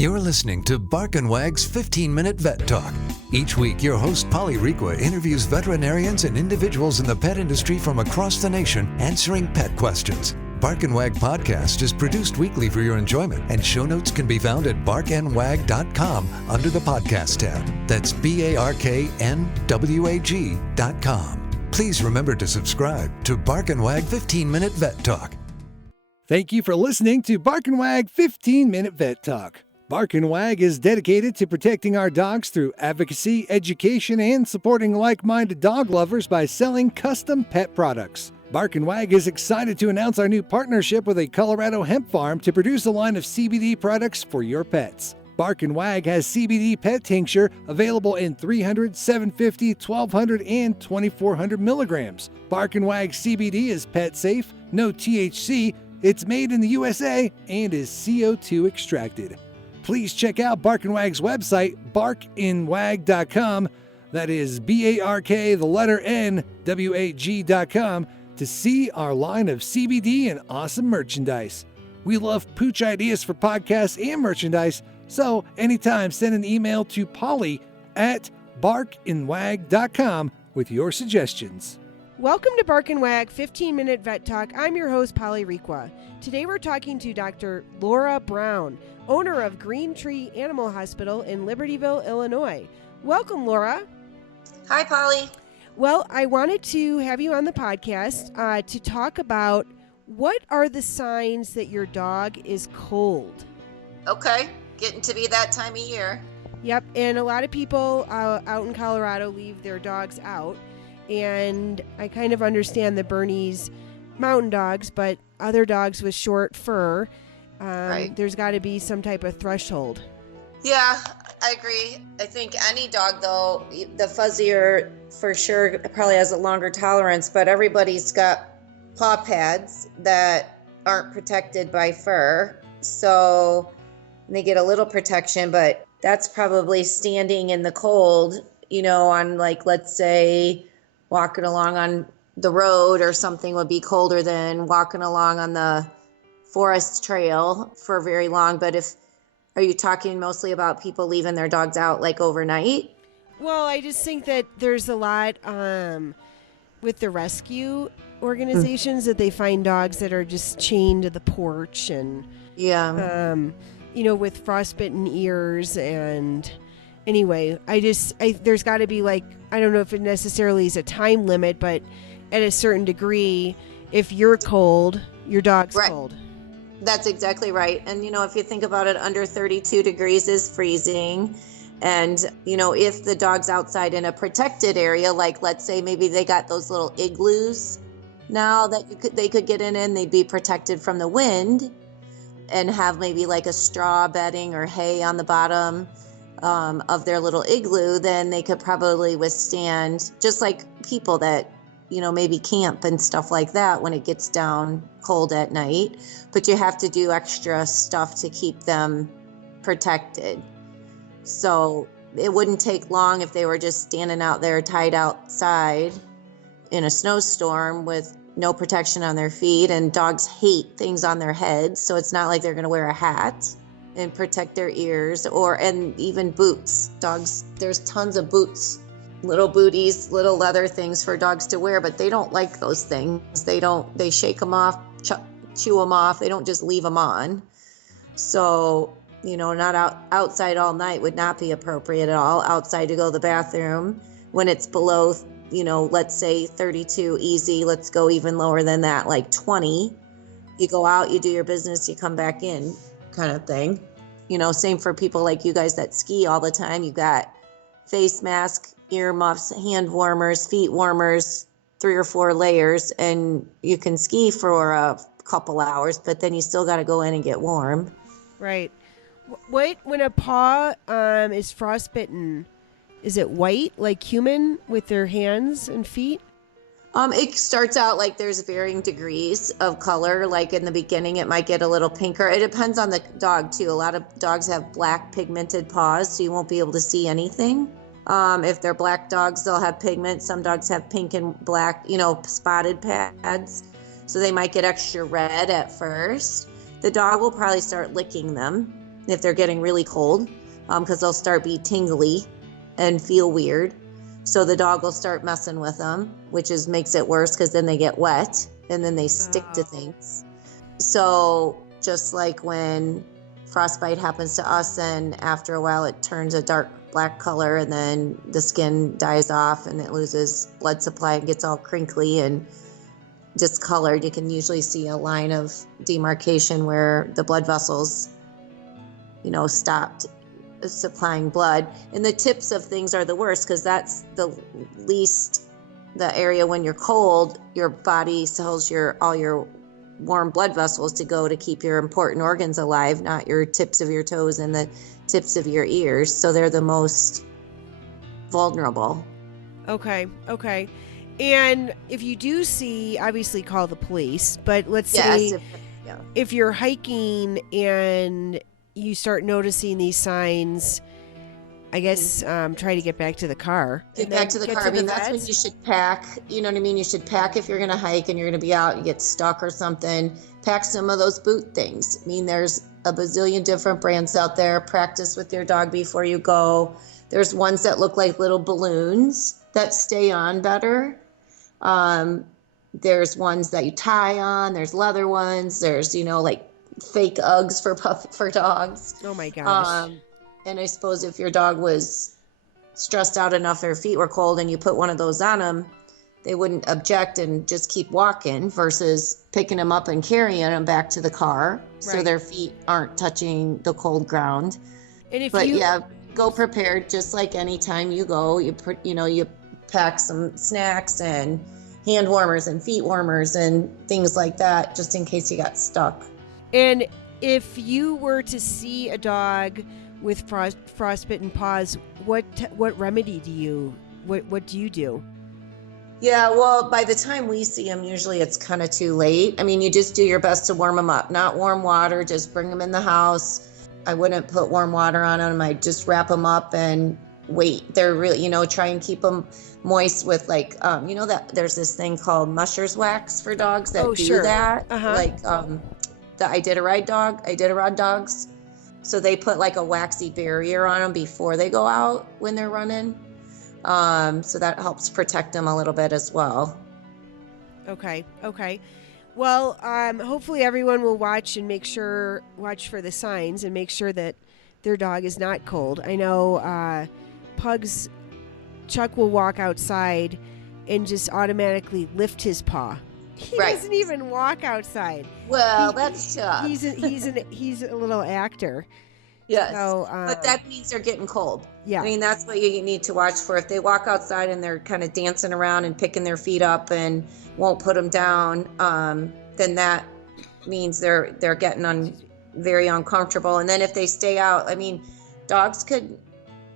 You're listening to Bark and Wag's 15-Minute Vet Talk. Each week, your host, Polly Requa, interviews veterinarians and individuals in the pet industry from across the nation answering pet questions. Bark and Wag podcast is produced weekly for your enjoyment, and show notes can be found at barkandwag.com under the podcast tab. That's barknwag.com. Please remember to subscribe to Bark and Wag 15-Minute Vet Talk. Thank you for listening to Bark and Wag 15-Minute Vet Talk. Bark and Wag is dedicated to protecting our dogs through advocacy, education, and supporting like-minded dog lovers by selling custom pet products. Bark and Wag is excited to announce our new partnership with a Colorado hemp farm to produce a line of CBD products for your pets. Bark and Wag has CBD pet tincture available in 300, 750, 1200, and 2400 milligrams. Bark and Wag CBD is pet safe, no THC, it's made in the USA, and is CO2 extracted. Please check out Bark and Wag's website, barkandwag.com. That is BARK, to see our line of CBD and awesome merchandise. We love pooch ideas for podcasts and merchandise, so anytime send an email to Polly at barkandwag.com with your suggestions. Welcome to Bark and Wag 15-Minute Vet Talk. I'm your host, Polly Requa. Today we're talking to Dr. Laura Brown, owner of Green Tree Animal Hospital in Libertyville, Illinois. Welcome, Laura. Hi, Polly. Well, I wanted to have you on the podcast to talk about what are the signs that your dog is cold. Okay, getting to be that time of year. Yep, and a lot of people out in Colorado leave their dogs out. And I kind of understand the Bernese mountain dogs, but other dogs with short fur, right. There's got to be some type of threshold. Yeah, I agree. I think any dog, though, the fuzzier for sure probably has a longer tolerance, but everybody's got paw pads that aren't protected by fur. So they get a little protection, but that's probably standing in the cold, on let's say, walking along on the road or something would be colder than walking along on the forest trail for very long. But are you talking mostly about people leaving their dogs out overnight? Well, I just think that there's a lot with the rescue organizations that they find dogs that are just chained to the porch and, with frostbitten ears. And anyway, there's got to be I don't know if it necessarily is a time limit, but at a certain degree, if you're cold, your dog's right. cold. That's exactly right. And, if you think about it, under 32 degrees is freezing. And, if the dog's outside in a protected area, let's say maybe they got those little igloos now that they could get in and they'd be protected from the wind and have maybe a straw bedding or hay on the bottom of their little igloo, then they could probably withstand, just like people that, maybe camp and stuff like that when it gets down cold at night. But you have to do extra stuff to keep them protected. So it wouldn't take long if they were just standing out there tied outside in a snowstorm with no protection on their feet. And dogs hate things on their heads, so it's not like they're going to wear a hat and protect their ears and even boots. Dogs, there's tons of boots, little booties, little leather things for dogs to wear, but they don't like those things. They shake them off, chew them off. They don't just leave them on. So, not outside all night would not be appropriate at all. Outside to go to the bathroom when it's below, let's say 32 easy. Let's go even lower than that, 20. You go out, you do your business, you come back in, kind of thing. Same for people like you guys that ski all the time. You got face mask, ear muffs, hand warmers, feet warmers, 3 or 4 layers, and you can ski for a couple hours, but then you still got to go in and get warm. Right. When a paw is frostbitten, is it white like human with their hands and feet? It starts out there's varying degrees of color. In the beginning, it might get a little pinker. It depends on the dog too. A lot of dogs have black pigmented paws, so you won't be able to see anything. If they're black dogs, they'll have pigment. Some dogs have pink and black, spotted pads. So they might get extra red at first. The dog will probably start licking them. if they're getting really cold, because they'll start be tingly and feel weird. So the dog will start messing with them, which makes it worse because then they get wet and then they stick to things. So just like when frostbite happens to us, and after a while it turns a dark black color and then the skin dies off and it loses blood supply and gets all crinkly and discolored, you can usually see a line of demarcation where the blood vessels, stopped supplying blood. And the tips of things are the worst because that's the least, the area when you're cold, your body tells all your warm blood vessels to go to keep your important organs alive, not your tips of your toes and the tips of your ears. So they're the most vulnerable. Okay. And if you do see, obviously call the police, but let's say if you're hiking and you start noticing these signs, I guess try to get back to the car. Get back to the car. I mean, that's when you should pack. You know what I mean? You should pack if you're going to hike and you're going to be out, you get stuck or something. Pack some of those boot things. I mean, there's a bazillion different brands out there. Practice with your dog before you go. There's ones that look like little balloons that stay on better. There's ones that you tie on. There's leather ones. There's, like fake Uggs for dogs. Oh my gosh. And I suppose if your dog was stressed out enough, their feet were cold, and you put one of those on them, they wouldn't object and just keep walking versus picking them up and carrying them back to the car. Right. So their feet aren't touching the cold ground. And go prepared. Just like anytime you go, you pack some snacks and hand warmers and feet warmers and things like that, just in case you got stuck. And if you were to see a dog with frostbitten paws, what remedy do you do? Yeah, well, by the time we see them, usually it's kind of too late. I mean, you just do your best to warm them up. Not warm water, just bring them in the house. I wouldn't put warm water on them. I just wrap them up and wait. They're really, try and keep them moist with that there's this thing called musher's wax for dogs that do that. Uh-huh. Like the Iditarod dogs. So they put like a waxy barrier on them before they go out when they're running. So that helps protect them a little bit as well. Okay. Well, hopefully everyone will watch for the signs and make sure that their dog is not cold. I know Chuck will walk outside and just automatically lift his paw. He doesn't even walk outside. Well, that's tough. He's a little actor. Yes, so, but that means they're getting cold. Yeah. I mean, that's what you need to watch for. If they walk outside and they're kind of dancing around and picking their feet up and won't put them down, then that means they're getting very uncomfortable. And then if they stay out, I mean, dogs could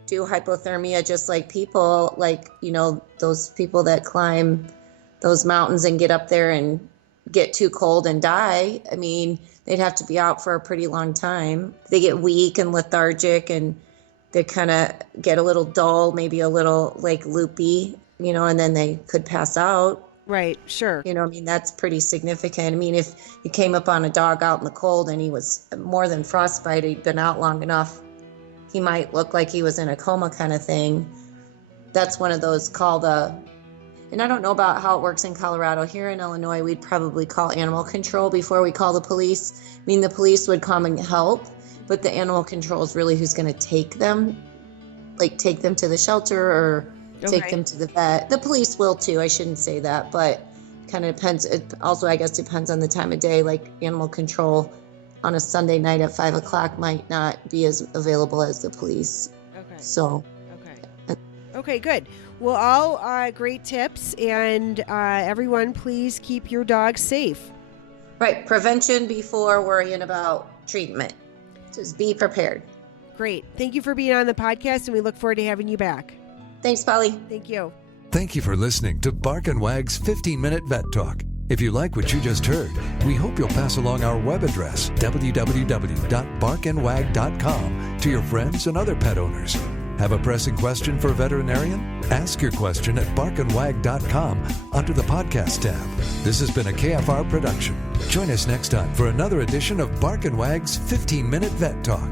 do hypothermia just like people, those people that climb those mountains and get up there and get too cold and die. I mean, they'd have to be out for a pretty long time. They get weak and lethargic and they kind of get a little dull, maybe a little loopy, and then they could pass out. Right, sure. That's pretty significant. I mean, if you came up on a dog out in the cold and he was more than frostbite, he'd been out long enough, he might look like he was in a coma kind of thing. That's one of those and I don't know about how it works in Colorado. Here in Illinois, we'd probably call animal control before we call the police. I mean, the police would come and help, but the animal control is really who's going to take them to the shelter or take them to the vet. The police will too. I shouldn't say that, but kind of depends. It also, I guess, depends on the time of day. Like animal control on a Sunday night at 5 o'clock might not be as available as the police. Okay. So. Okay, good. Well, all great tips, and everyone, please keep your dog safe. Right, prevention before worrying about treatment. Just be prepared. Great. Thank you for being on the podcast, and we look forward to having you back. Thanks, Polly. Thank you. Thank you for listening to Bark and Wag's 15-Minute Vet Talk. If you like what you just heard, we hope you'll pass along our web address, www.barkandwag.com, to your friends and other pet owners. Have a pressing question for a veterinarian? Ask your question at barkandwag.com under the podcast tab. This has been a KFR production. Join us next time for another edition of Bark and Wag's 15-Minute Vet Talk.